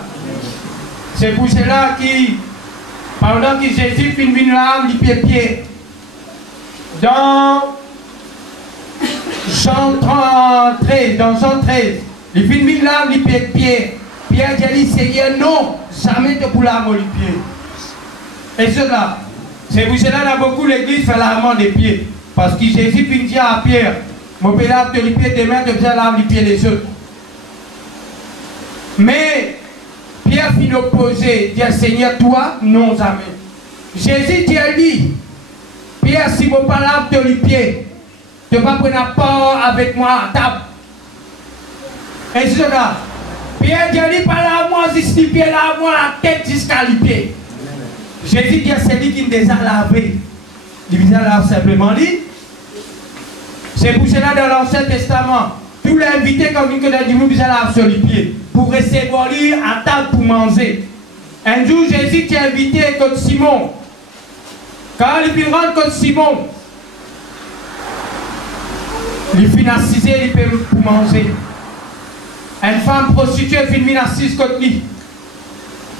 C'est pour cela que, pendant que Jésus finit une larme, il pied. Dans Jean 13, il finit une larme, il pied. Pierre dit, Seigneur, non, jamais te pour l'arme au pied. Et cela, c'est pour cela que beaucoup l'église fait l'arme des pieds. Parce que Jésus finit à Pierre, mon père l'arme de pied, demain de faire l'arme des pieds les autres. Mais, Pierre finit opposé, dit Seigneur, toi, non, jamais. Jésus dit à lui, Pierre, si vous parlez de les pieds, tu vas prendre part avec moi à table. Et cela, Pierre dit à lui, parle à moi, jusqu'à les pieds, là, à moi, la tête jusqu'à les pieds. Jésus dit à celui qui nous a lavé. Il nous a lavé simplement dit. C'est pour cela dans l'Ancien Testament, tous les invités comme une que nous a lavé sur les pieds. Pour recevoir lui à table pour manger. Un jour, Jésus t'a invité contre Simon. Quand il vient rendre contre Simon, il finit assisé, il peut pour manger. Une femme prostituée finit assise contre lui.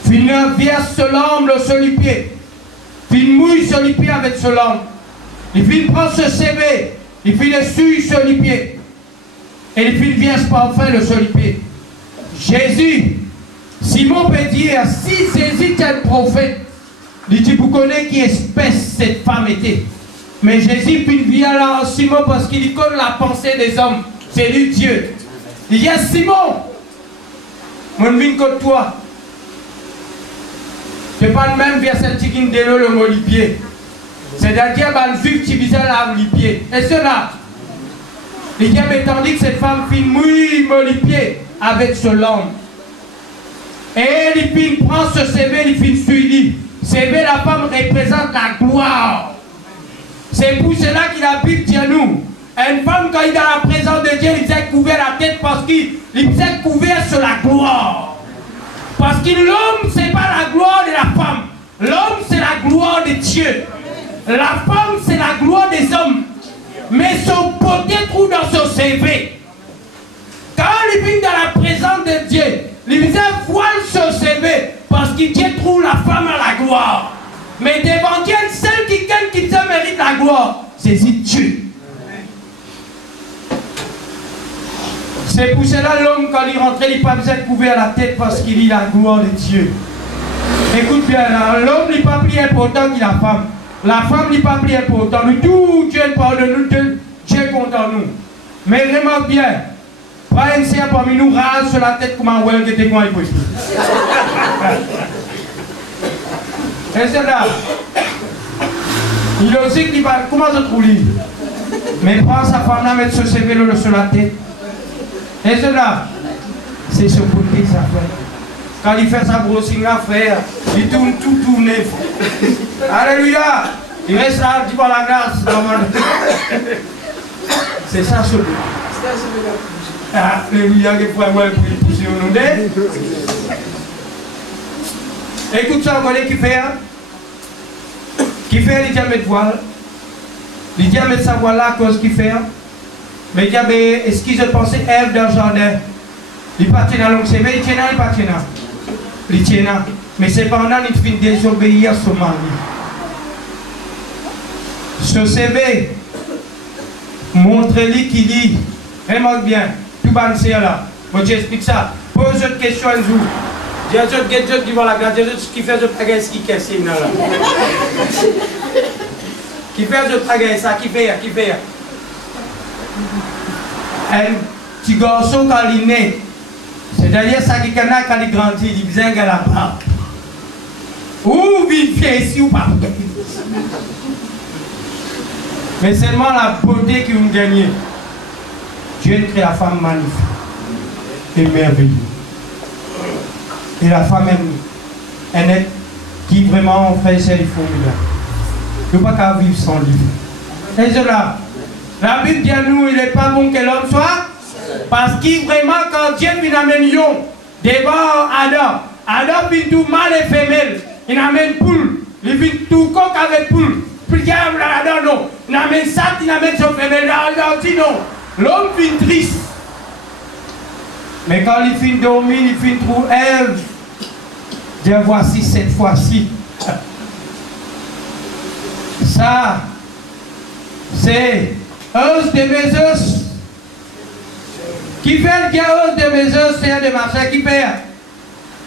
Finit verse sur l'homme sur les pieds. Finit mouille sur les pieds avec ce l'homme. Il finit prendre ce CV. Il finit suivre sur les pieds. Et il finit verse parfum le sur les pieds. Jésus, Simon peut dire, si Jésus est un prophète, il dit, vous connaissez qui espèce cette femme était. Mais Jésus vient là à Simon parce qu'il connaît la pensée des hommes. C'est lui Dieu. Il dit, Simon, mon viens contre toi. Tu n'es pas le même verset qui dit le mot lipier. C'est-à-dire, le juif qui visait la lipier. Et cela, il dit, mais tandis que cette femme fit mouille mon lipier avec ce l'homme. Et il prend ce CV, il finit suivi. CV, la femme représente la gloire. C'est pour cela qu'il habite Dieu nous. Une femme, quand il est dans la présence de Dieu, il s'est couvert la tête parce qu'il s'est couvert sur la gloire. Parce que l'homme, ce n'est pas la gloire de la femme. L'homme, c'est la gloire de Dieu. La femme, c'est la gloire des hommes. Mais son beauté trouve dans son CV. Quand il vient dans la présence de Dieu, il vient voile son CV parce que Dieu trouve la femme à la gloire. Mais devant Dieu, celle qui gagne, qui mérite la gloire, c'est Dieu. C'est pour cela l'homme, quand il rentrait, il n'a pas besoin de couvrir la tête parce qu'il a la gloire de Dieu. Écoute bien, l'homme n'est pas plus important que la femme. La femme n'est pas plus importante. Tout Dieu pardonne nous, Dieu est content nous. Mais remarque bien, pas un serre parmi nous rase sur la tête comme un ouel qui était quoi il peut. Et c'est là. Il a aussi qu'il va, comment se trouve lui? Mais prends sa femme là, mettre ce CV sur la tête. Et cela, c'est ce côté ça fait. Quand il fait sa brossing à faire, il tourne tout tourné. Alléluia! Il reste là, tu vois la grâce. C'est ça ce but. Alléluia, qu'il faut avoir pour sur nous deux. Écoute ça, on connaît qui fait. Qui fait, il dit à mettre voile. Il dit à mettre sa voile là à cause qu'il fait. Mais il dit, est-ce qu'ils ont pensé Ève dans le jardin? Il partit dans l'oncle CV, il tient là, il partit là. Il tient là. Mais cependant, il finit désobéir à son mari. Ce CV montre-lui qu'il dit, remarque bien, tout le monde là. Moi, j'explique ça. Pose une question à nous. Dis à d'autres, get d'autres qui vont la garder, ce qui fait de pagaille, ce qui casse, là. Qui fait de pagaille, ça, qui fait. Un petit garçon quand il est né, c'est-à-dire ça qui canard quand il grandit, il vient à la barque. Ou vivre ici ou pas. Mais seulement la beauté qui vous gagnez. Dieu a créé la femme magnifique et merveilleuse. Et la femme elle est qui vraiment fait ses formidables. Il ne peut pas vivre sans lui. Et cela, la Bible dit à nous, il n'est pas bon que l'homme soit. Parce qu'il vraiment, quand Dieu vient amener devant Adam, Adam vient tout mâle et femelle. Il amène poule. Il vient tout coq avec poule. Puis il Adam non. Il amène ça, il amène son femelle. Adam dit non. L'homme vient triste. Mais quand il finit dormir, il finit trouver Ève. Dieu voici cette fois-ci. Ça, c'est os de mes os. Qui fait le os de mes os, c'est un de ma soeur qui perd.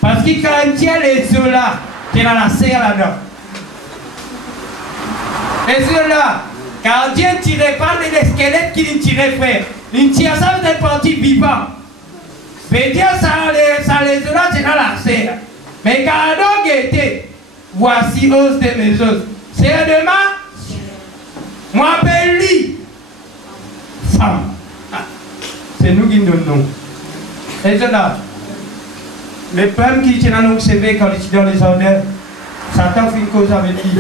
Parce qu'il quand il tient les os là, il a la serre là-dedans. Les os là, quand Dieu ne tirait pas les squelettes qu'il tirait, frère, il tire ça dans une partie vivante. Mais Dieu, ça les os là, c'est dans la serre. Mais quand Adam était, voici os de mes os. C'est un de ma. Moi, appelle lui. Femme. C'est nous qui nous donnons. Et c'est là. Le problème qui tient dans nos CV quand il est dans les ordres, Satan fait une cause avec lui.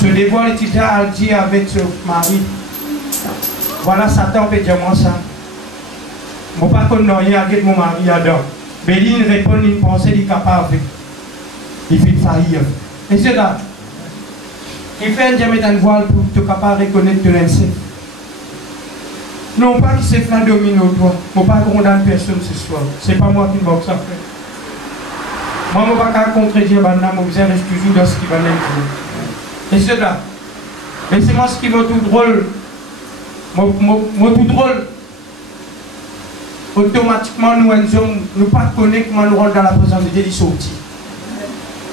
Se dévoile il a dit avec son mari. Voilà, Satan peut dire moi ça. Je ne sais pas qu'on n'a rien avec mon mari Adam. Mais il répond une pensée, il est capable. Il fait faillir. Et c'est là. Il fait un diamètre de voile pour te capable de reconnaître de l'inceste. Non pas qu'il s'est fait dominer au doigt. Je ne vais pas condamner personne ce soir. Ce n'est pas moi qui me ça fait. Moi, je ne vais pas contredire maintenant, je reste toujours dans ce qui va l'être. Et c'est là. Mais c'est moi ce qui va tout drôle. Moi tout drôle. Automatiquement, nous ne pas connaître comment nous rentrons dans la présence de Dieu, il sortit.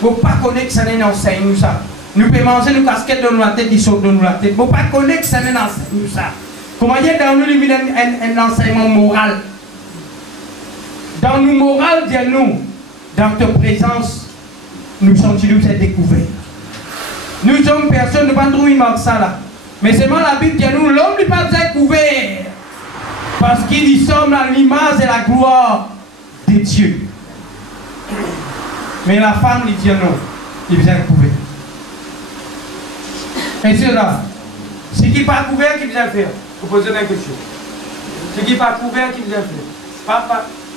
Nous ne pas connaître que ça n'est enseigne nous ça. Nous pouvons manger nos casquettes dans la tête, ils sortent dans la tête. Nous ne pas connaître que ça n'est enseigne nous ça. Comment dire dans nous, il y a un enseignement moral. Dans nous, moral, dis-nous, dans ta présence, nous sommes cette découverte. Nous sommes personne, nous ne pas trouver ça là. Mais seulement la Bible dit nous, l'homme n'est pas découvert. Parce qu'il y sommes à l'image et la gloire de Dieu. Mais la femme lui dit non, il vient découvert. Et c'est là. Ce qui n'est pas couvert, qui vient faire. Vous posez une question. Ce qui n'est pas couvert, qui vient faire.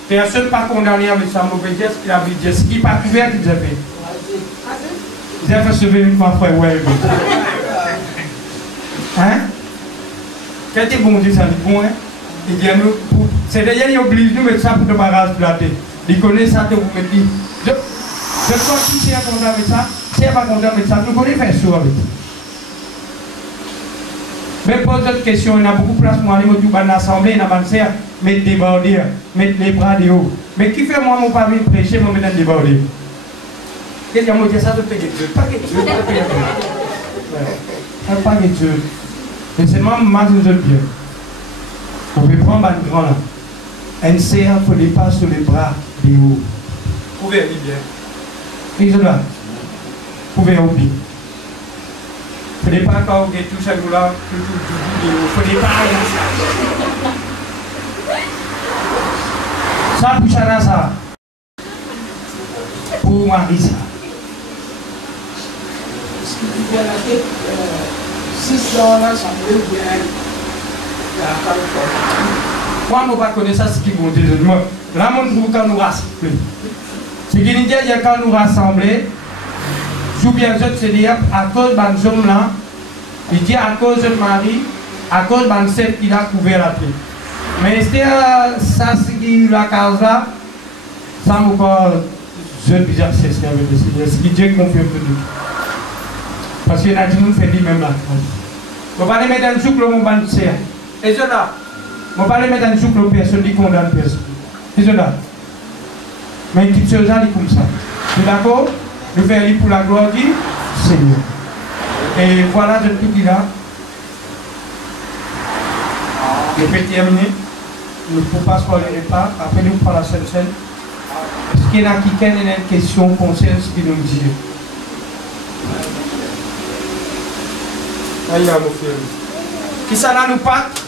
Personne pas condamné avec sa mauvaise geste qu'il a vu dire. Ce qui n'est pas couvert, qui vient faire. Vous avez fait sauver une fois, frère, ouais. Hein? Quel est bon Dieu, ça dit bon, hein? Il dit à nous, c'est d'ailleurs, il oblige nous de mettre ça pour te barrage platé. Il connaît ça, tu vous mettez. Je crois que si c'est content avec ça, si elle n'est pas content avec ça, nous connaissons faire ça avec ça. Mais pose d'autres questions, il y a beaucoup de place pour aller dans l'assemblée, dans l'assemblée, mettre des bordiers, mettre les bras de haut. Mais qui fait moi, mon pas venir prêcher, moi, mettre des bordiers? Qu'est-ce que je dis ça, de payer Dieu? Pas que Dieu, pas que Dieu. Pas que Dieu. Mais c'est moi, moi, je veux bien. On peut prendre un grand là. Un serre, il faut les passer sur les bras de haut. Vous pouvez aller bien. Et cela. Vous pouvez aller bien. Il ne faut pas quand vous êtes tous à nous là, tout, il ne faut pas ça pour Chana ça. Pour Marisa. Ce qui vient à la tête, 6 ans là, ça me fait bien. Il y a un Moi, je ne connais pas ça, ce qui vont dire. Là, je trouve quand nous rassemblons. Ce qui nous dit, quand nous rassemblons, sous bien sûr, c'est dire à cause de ce homme-là, il dit à cause de Marie, à cause de celle qui a couvert la terre. Mais c'est ça, ce qui la cause là, ça me parle, je ne sais pas si c'est avec le Seigneur, ce qui Dieu confirme pour nous. Parce que là, tout le monde fait lui-même la cause. Je ne vais pas mettre un souple au moment de serre. Et cela, je ne vais pas mettre un souple aux personnes qui condamnent personne. Et cela. Mais une petite chose là, comme ça. Tu es d'accord? Nous faisons pour la gloire du Seigneur. Et voilà, je tout dit là. Je vais terminer. Nous ne pouvons pas se parler pas. Après, nous parlons la Sainte Seine. Est-ce qu'il y a quelqu'un qui a une question concernant ce qu'il nous dit? Aïe, mon frère. Qui ça là nous Pâques?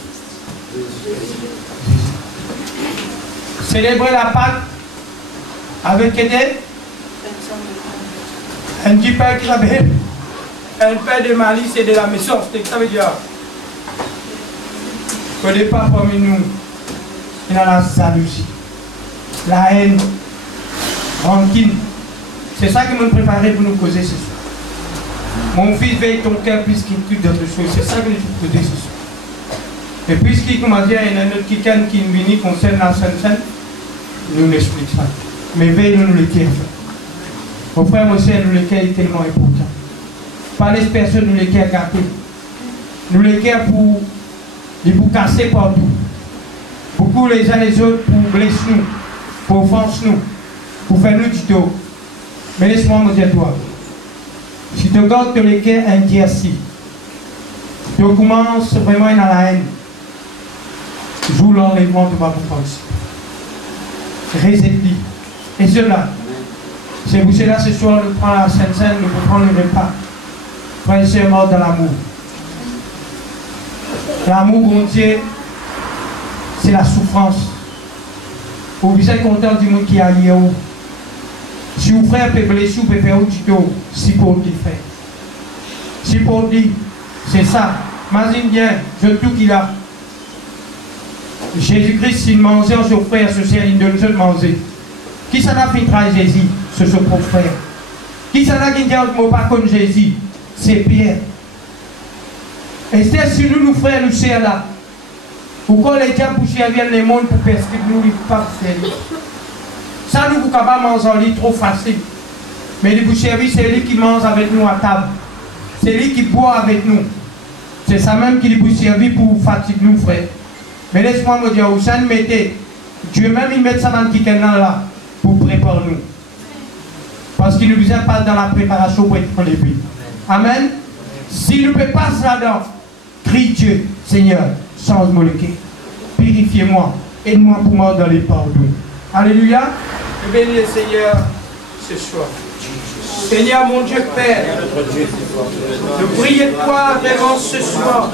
Célébrer la Pâque avec aider un petit père qui s'appelle un père de malice et de la méchanceté. Ça veut dire qu'au départ parmi nous, il y a la jalousie, la haine, rancune. C'est ça qui m'a préparé pour nous causer ce soir. Mon fils veille ton cœur plus qu'il tue d'autres choses. C'est ça que nous te causer ce soir. Et puisqu'il m'a dit, il y a un autre qui vient concerne la Sainte Seine, nous l'explique ça. Mais veille nous le cœur. Mon frère, mon soeur, nous le cœur est tellement important. Pas les personnes, nous le cœur gâtés. Nous le cœur pour casser partout. Beaucoup les uns les autres pour blesser nous, pour offenser nous, pour faire nous du tort. Mais laisse-moi me dire toi. Si tu gardes que le cœur indierci, tu commences vraiment à la haine. Joue l'enlèvement de ma pensée. Réserve-lui. Et cela, c'est pour cela ce soir nous prenons la Sainte Seine, nous prenons le repas. Frère et sœurs morts dans l'amour. L'amour, bon Dieu, c'est la souffrance. Vous êtes content du monde qui a lié où. Si vous frère peut blesser, vous pouvez faire du tout, si pour lui faire. Si pour lui, c'est ça. Imagine bien, je tout qu'il a. Jésus-Christ, il mangeait son frère, ce ciel, il donne de manger. Qui s'en a fait trahir Jésus? C'est son propre frère. Qui s'en a qui dit mot pas comme Jésus? C'est Pierre. Et c'est si nous, frères, nous sœurs là. Pourquoi les diables pour servir le monde pour persécuter nous, ils ne peuvent pas servir? Ça, nous, vous pouvez pas manger en lit trop facile. Mais les vous servir, c'est lui qui mange avec nous à table. C'est lui qui boit avec nous. C'est ça même qui vous servir pour fatiguer nous, frères. Mais laisse-moi me dire, où ça nous mettez, Dieu même il met ça dans le kitchen là, pour préparer nous. Parce qu'il ne nous a pas dans la préparation pour être dans les pays. Amen. S'il ne peut pas là-dedans, crie Dieu, Seigneur, change-moi le cœur. Purifiez-moi, aide-moi pour moi dans les pardons. Alléluia. Je bénis le Seigneur ce soir. Seigneur mon Dieu Père, je prie de toi vraiment ce soir.